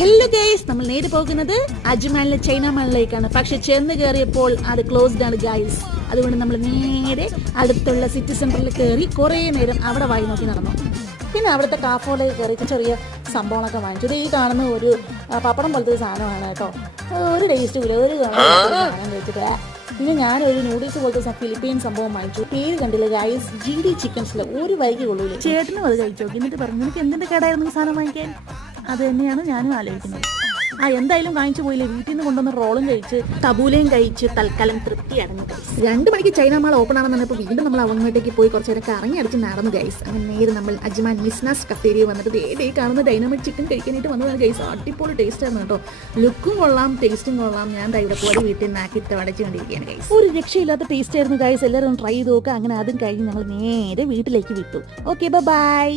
Hello guys, നമ്മൾ നേരെ പോകുന്നത് അജ്മാനിലെ ചൈന മാളിലേക്കാണ്. പക്ഷെ ചെന്ന് കയറിയപ്പോൾ അത് ക്ലോസ്ഡ് ആണ് ഗൈസ്. അതുകൊണ്ട് നമ്മൾ നേരെ അടുത്തുള്ള സിറ്റി സെന്ററിൽ കയറി കുറേ നേരം അവിടെ വായി നോക്കി നടന്നു. പിന്നെ അവിടുത്തെ കാഫോലേക്ക് കയറി ചെറിയ സംഭവങ്ങളൊക്കെ വാങ്ങിച്ചു. ഇത് ഈ കാണുന്ന ഒരു പപ്പടം പോലത്തെ ഒരു സാധനമാണ് കേട്ടോ. ഒരു ടേസ്റ്റും ഇല്ല, ഒരു സാധനം വെച്ചിട്ട്. പിന്നെ ഞാനൊരു നൂഡിൽസ് പോലത്തെ ഫിലിപ്പീൻ സംഭവം വാങ്ങിച്ചു. പേര് കണ്ടില്ല ഗൈസ്, GD ചിക്കൻസിൽ ഒരു വൈകി കൊള്ളൂല്ലേ. ചേട്ടനും അത് കഴിച്ചു നോക്കി. എന്നിട്ട് പറഞ്ഞു, നിനക്ക് എന്തിൻ്റെ കേടായിരുന്നു സാധനം വാങ്ങിക്കാൻ? അത് തന്നെയാണ് ഞാനും ആലോചിക്കുന്നത്. എന്തായാലും വാങ്ങിച്ചു പോയില്ലേ, വീട്ടിൽ നിന്ന് കൊണ്ടുവന്ന റോളും കഴിച്ച് തബൂലയും കഴിച്ച് തൽക്കാലം തൃപ്തിയായിരുന്നു ഗൈസ്. 2 മണിക്ക് ചൈന മാൾ ഓപ്പൺ ആണെന്ന് പറഞ്ഞപ്പോൾ വീണ്ടും നമ്മൾ അങ്ങോട്ടേക്ക് പോയി കുറച്ച് നേരം കറങ്ങി അടിച്ച് നടന്നു ഗൈസ്. അങ്ങനെ നേരെ നമ്മൾ അജ്മാൻ മിസ്നാസ് കഫേരിയ വന്നിട്ട് ഈ കാണുന്ന ഡൈനാമിക് ചിക്കൻ കഴിക്കാനായിട്ട് വന്നതാണ് ഗൈസ്. അടിപൊളി ടേസ്റ്റ് ആയിരുന്നു കേട്ടോ. ലുക്കും കൊള്ളാം, ടേസ്റ്റും കൊള്ളാം. ഞാൻ ഇവിടെ പോയി വീട്ടിൽ നിന്ന് ആക്കി തടച്ചു കണ്ടിരിക്കുകയാണ് ഗൈസ്. ഒരു രക്ഷയില്ലാത്ത ടേസ്റ്റ് ആയിരുന്നു ഗൈസ്. എല്ലാവരും ട്രൈ ചെയ്ത് നോക്കുക. അങ്ങനെ അതും കഴിഞ്ഞ് ഞങ്ങൾ നേരെ വീട്ടിലേക്ക് വിട്ടു. Okay, by.